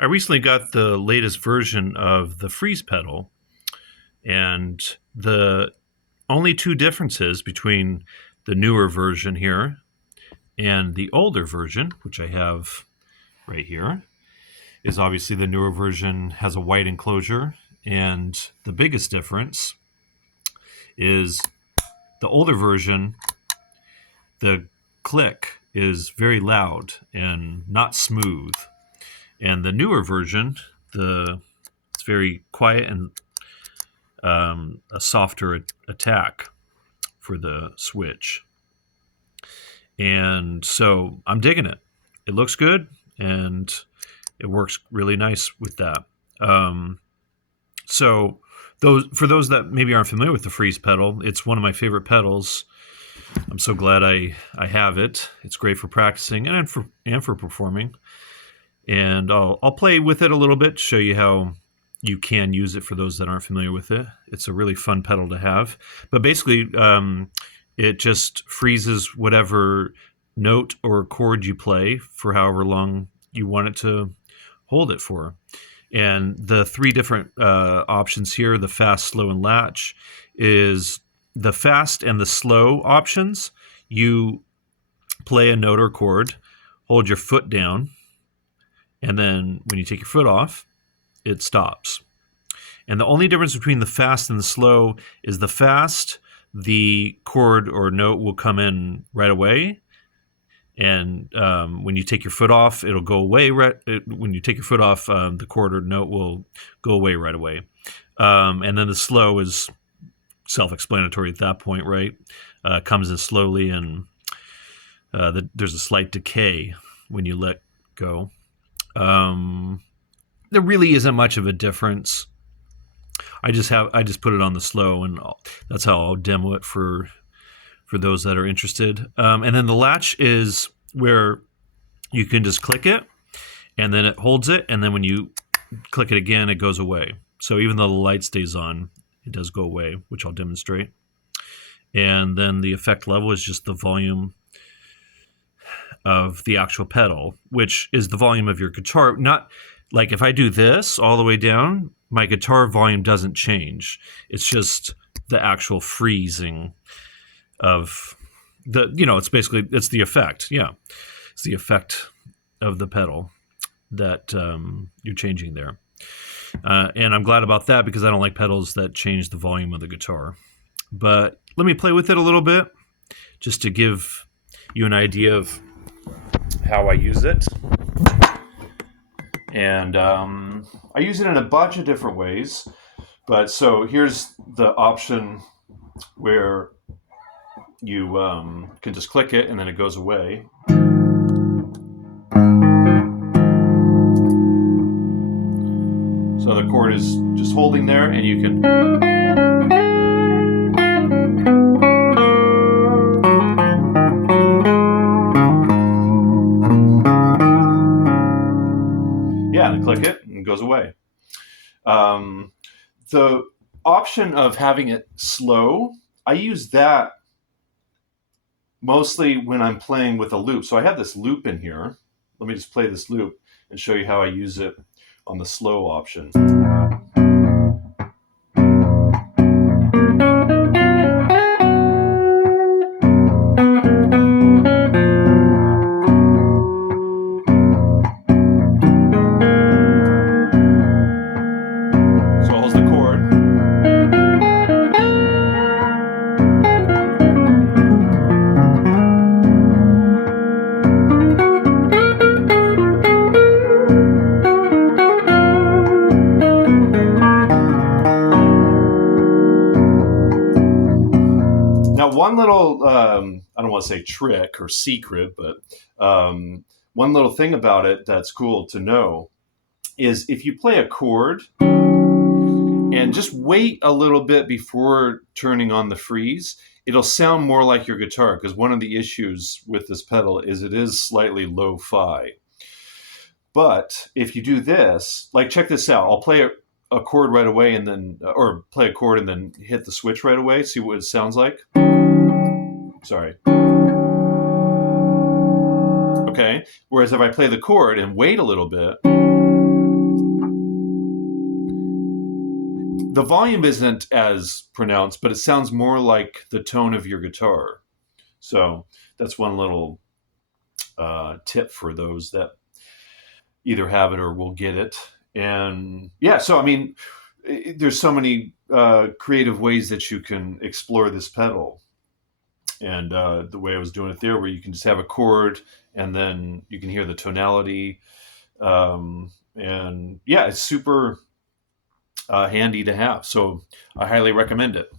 I recently got the latest version of the freeze pedal, and the only two differences between the newer version here and the older version, which I have right here, is obviously the newer version has a white enclosure, and the biggest difference is the older version, the click is very loud and not smooth. And the newer version, it's very quiet and a softer attack for the Switch. And so I'm digging it. It looks good, and it works really nice with that. So for those that maybe aren't familiar with the freeze pedal, it's one of my favorite pedals. I'm so glad I have it. It's great for practicing and for performing. And I'll play with it a little bit to show you how you can use it for those that aren't familiar with it. It's a really fun pedal to have. But basically, it just freezes whatever note or chord you play for however long you want it to hold it for. And the three different options here, the fast, slow, and latch, is the fast and the slow options. You play a note or chord, hold your foot down, and then when you take your foot off, it stops. And the only difference between the fast and the slow is the fast, the chord or note will come in right away. And when you take your foot off, it'll go away. When you take your foot off, the chord or note will go away right away. And then the slow is self-explanatory at that point, right? Comes in slowly, and there's a slight decay when you let go. There really isn't much of a difference. I just put it on the slow, and that's how I'll demo it for those that are interested. And then the latch is where you can just click it, and then it holds it, and then when you click it again, it goes away. So even though the light stays on, it does go away, which I'll demonstrate. And then the effect level is just the volume of the actual pedal, which is the volume of your guitar. Not like if I do this all the way down, my guitar volume doesn't change. It's just the actual freezing of it's the effect. Yeah. It's the effect of the pedal that you're changing there. And I'm glad about that because I don't like pedals that change the volume of the guitar. But let me play with it a little bit just to give you an idea of how I use it. And I use it in a bunch of different ways. But so here's the option where you can just click it and then it goes away. So the chord is just holding there, and you can click it and it goes away. The option of having it slow, I use that mostly when I'm playing with a loop. So I have this loop in here. Let me just play this loop and show you how I use it on the slow option. So it holds the chord. Now, one little, I don't want to say trick or secret, but one little thing about it that's cool to know is if you play a chord and just wait a little bit before turning on the freeze, it'll sound more like your guitar, because one of the issues with this pedal is it is slightly lo-fi. But if you do this, like check this out, I'll play a chord right away and then, or play a chord and then hit the switch right away, see what it sounds like. Sorry. Okay. Whereas if I play the chord and wait a little bit, the volume isn't as pronounced, but it sounds more like the tone of your guitar. So that's one little tip for those that either have it or will get it. And yeah, so I mean, there's so many creative ways that you can explore this pedal. And the way I was doing it there, where you can just have a chord and then you can hear the tonality. And yeah, it's super handy to have. So I highly recommend it.